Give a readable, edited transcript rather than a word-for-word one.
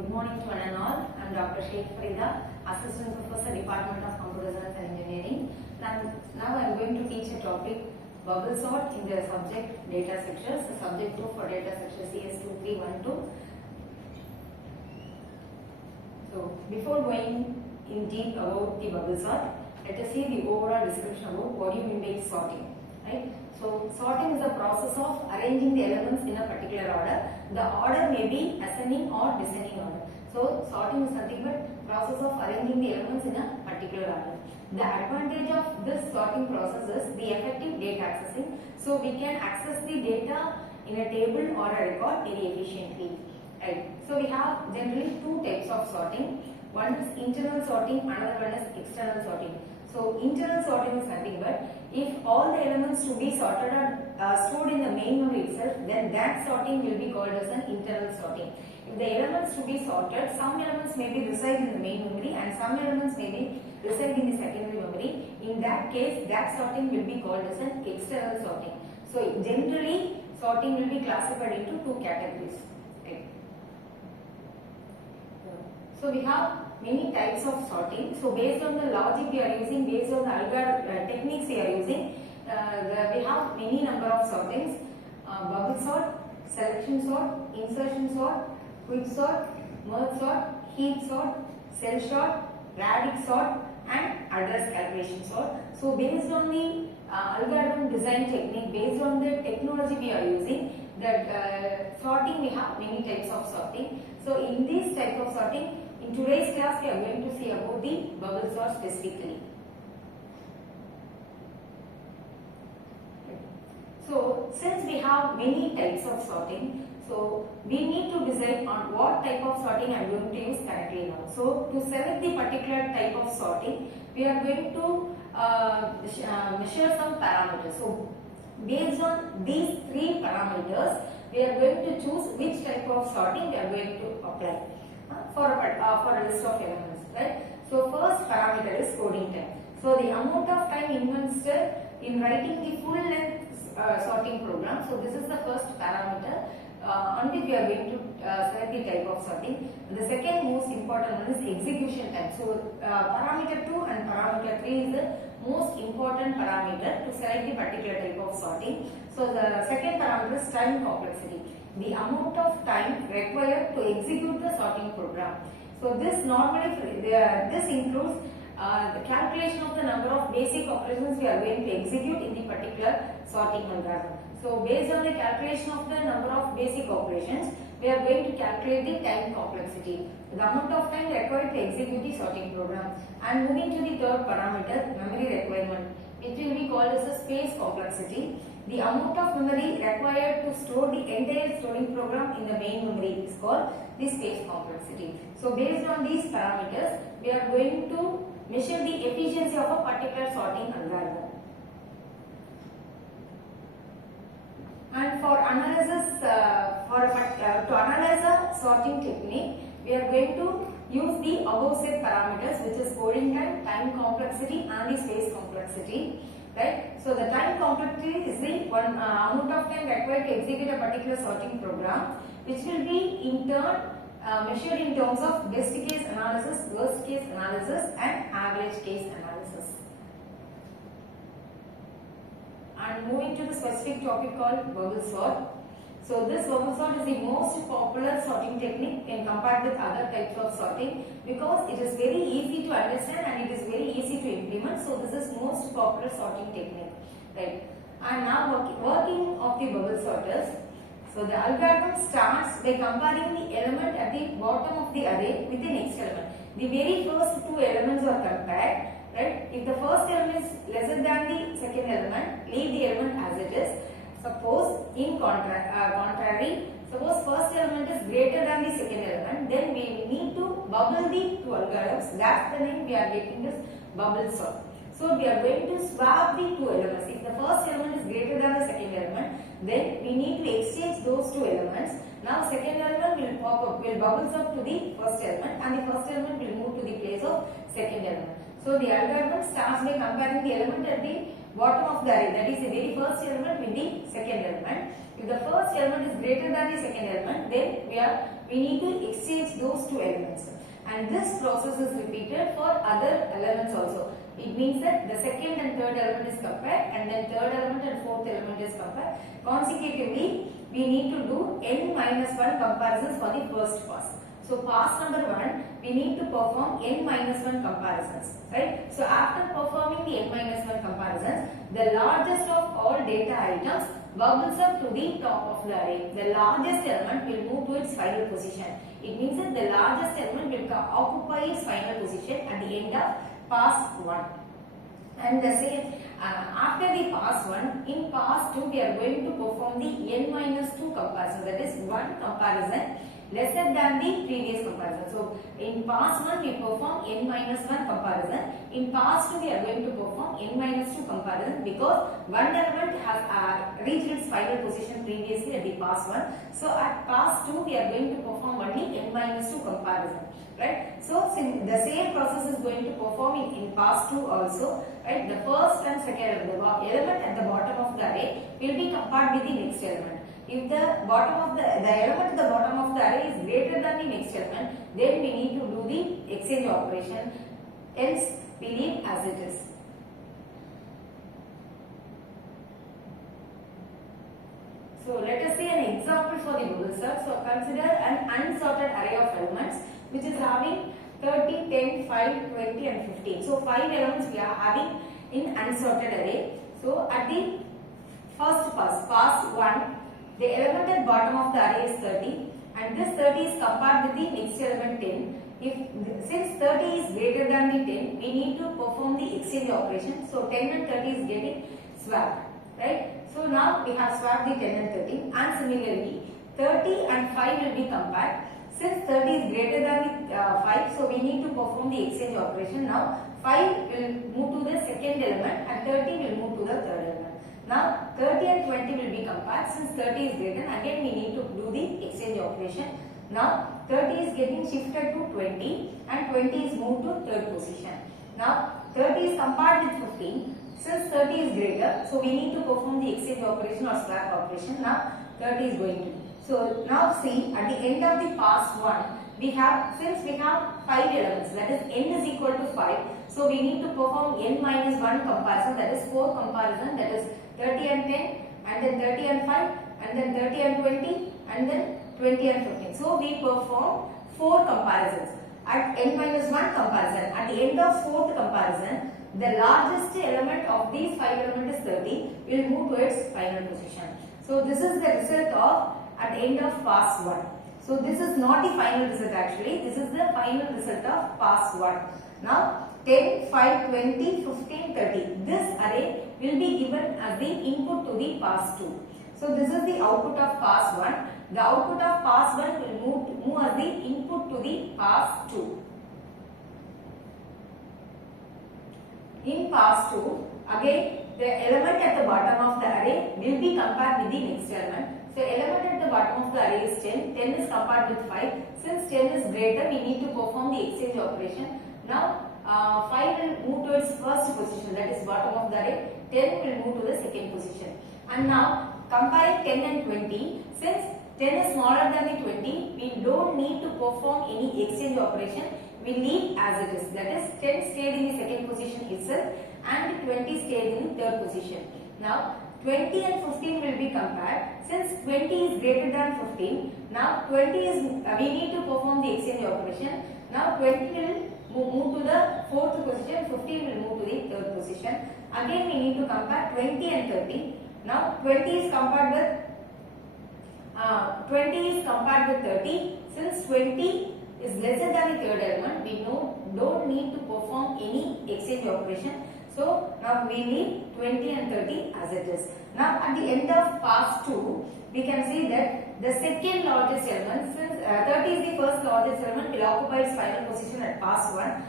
Good morning to one and all. I am Dr.S.Sheik Faritha, Assistant Professor, Department of Computer Science and Engineering. Now I am going to teach a topic, bubble sort in the subject data structures. The subject group for data structure CS2312. So before going in deep about the bubble sort, let us see the overall description about what do you mean by sorting. Right? So sorting is the process of arranging the elements in a particular order. The order may be ascending or descending order. So sorting is nothing but process of arranging the elements in a particular order. The advantage of this sorting process is the effective data accessing. So we can access the data in a table or a record very efficiently. Right. So we have generally two types of sorting. One is internal sorting, another one is external sorting. So internal sorting is nothing but if all the elements to be sorted are stored in the main memory itself, then that sorting will be called as an internal sorting. If the elements to be sorted, some elements may be reside in the main memory and some elements may be reside in the secondary memory. In that case, that sorting will be called as an external sorting. So generally, sorting will be classified into two categories. Right. So we have many types of sorting. So based on the logic we are using, based on the algorithm techniques we are using, we have many number of sortings. Bubble sort, selection sort, insertion sort, quick sort, merge sort, heap sort, cell sort, radix sort and address calculation sort. So based on the algorithm design technique, based on the technology we are using, that sorting we have many types of sorting. So in this type of sorting, in today's class, we are going to see about the bubble sort specifically. So, since we have many types of sorting, so we need to decide on what type of sorting I am going to use currently now. So, to select the particular type of sorting, we are going to measure some parameters. So, based on these three parameters, we are going to choose which type of sorting we are going to apply for a list of elements, right? So first parameter is coding time. So the amount of time invested in writing the full length sorting program. So this is the first parameter on which we are going to select the type of sorting. The second most important one is execution time. So parameter 2 and parameter 3 is the most important parameter to select the particular type of sorting. So the second parameter is time complexity, the amount of time required to execute the sorting program. So this normally this includes the calculation of the number of basic operations we are going to execute in the particular sorting algorithm. So based on the calculation of the number of basic operations, we are going to calculate the time complexity, the amount of time required to execute the sorting program. And moving to the third parameter, memory requirement, which will be called as the space complexity. The amount of memory required to store the entire storing program in the main memory is called the space complexity. So based on these parameters, we are going to measure the efficiency of a particular sorting algorithm. And for analysis, to analyze a sorting technique, we are going to use the above set parameters, which is coding time, time complexity and the space complexity. Right? So the time complexity is the amount of time required to execute a particular sorting program, which will be in turn measured in terms of best case analysis, worst case analysis and average case analysis. And moving to the specific topic called bubble sort. So this bubble sort is the most popular sorting technique when compared with other types of sorting because it is very easy to understand and it is very easy to implement. So this is most popular sorting technique, right? And now working of the bubble sorters. So the algorithm starts by comparing the element at the bottom of the array with the next element. The very first two elements are compared, right? If the first element is lesser than the second element, leave the element as it is. Suppose in contrary, suppose first element is greater than the second element, then we need to bubble the two algorithms. That's the name we are getting this bubble sort. So we are going to swap the two elements. If the first element is greater than the second element, then we need to exchange those two elements. Now second element will bubbles up to the first element and the first element will move to the place of second element. So the algorithm starts by comparing the element at the bottom of the array, that is the very first element with the second element. If the first element is greater than the second element, then we we need to exchange those two elements. And this process is repeated for other elements also. It means that the second and third element is compared, and then third element and fourth element is compared. Consecutively, we need to do n minus 1 comparisons for the first pass. So pass number 1, we need to perform n minus 1 comparisons, right? So after performing the n minus 1 comparisons, the largest of all data items bubbles up to the top of the array. The largest element will move to its final position. It means that the largest element will occupy its final position at the end of pass 1. And the same after the pass 1, in pass 2 we are going to perform the n minus 2 comparison, that is one comparison lesser than the previous comparison. So in pass 1 we perform n minus 1 comparison. In pass 2 we are going to perform n minus 2 comparison because one element has reached its final position previously at the pass 1. So at pass 2 we are going to perform only n minus 2 comparison. Right? So the same process is going to perform in pass 2 also. Right? The first and second element at the bottom of the array will be compared with the next element. If the element at the bottom of the array is greater than the next element, then we need to do the exchange operation. Else we leave as it is. So let us see an example for the bubble sort. So consider an unsorted array of elements which is having 30, 10, 5, 20 and 15. So 5 elements we are having in unsorted array. So at the first pass 1, the element at bottom of the array is 30 and this 30 is compared with the next element 10. Since 30 is greater than the 10, we need to perform the exchange operation. So 10 and 30 is getting swapped, right? So now we have swapped the 10 and 30 and similarly 30 and 5 will be compared. Since 30 is greater than the 5, so we need to perform the exchange operation. Now 5 will move to the second element and 30 will move to the third element. Now 30 and 20 will be compared. Since 30 is greater, again we need to do the exchange operation. Now 30 is getting shifted to 20 and 20 is moved to third position. Now 30 is compared with 15. Since 30 is greater, so we need to perform the exchange operation or swap operation. Now 30 is going to. So now see, at the end of the pass 1, since we have 5 elements, that is n is equal to 5. So we need to perform n minus 1 comparison, that is 4 comparison, that is 30 and 10 and then 30 and 5 and then 30 and 20 and then 20 and 15. So we perform 4 comparisons. At n minus 1 comparison, at the end of 4th comparison, the largest element of these 5 elements is 30, will move to its final position. So this is the result of at the end of pass 1. So this is not the final result actually, this is the final result of pass 1. Now 10, 5, 20, 15, 30. This array will be given as the input to the pass 2. So this is the output of pass 1. The output of pass 1 will move as the input to the pass 2. In pass 2, again the element at the bottom of the array will be compared with the next element. So element at the bottom of the array is 10. 10 is compared with 5. Since 10 is greater, we need to perform the exchange operation. Now 5 will move to its first position, that is bottom of the array. 10 will move to the second position. And now comparing 10 and 20, since 10 is smaller than the 20, we don't need to perform any exchange operation. We leave as it is. That is 10 stayed in the second position itself and 20 stayed in the third position. Now 20 and 15 will be compared. Since 20 is greater than 15, now 20 is we need to perform the exchange operation. Now 20 will move to the fourth position, 15 will move to the third position. Again we need to compare 20 and 30. Now 20 is compared with 30. Since 20 is lesser than the third element, we don't need to perform any exchange operation. So now we leave 20 and 30 as it is. Now at the end of pass 2, we can see that the second largest element, since 30 is the first largest element, will occupy its final position at pass 1.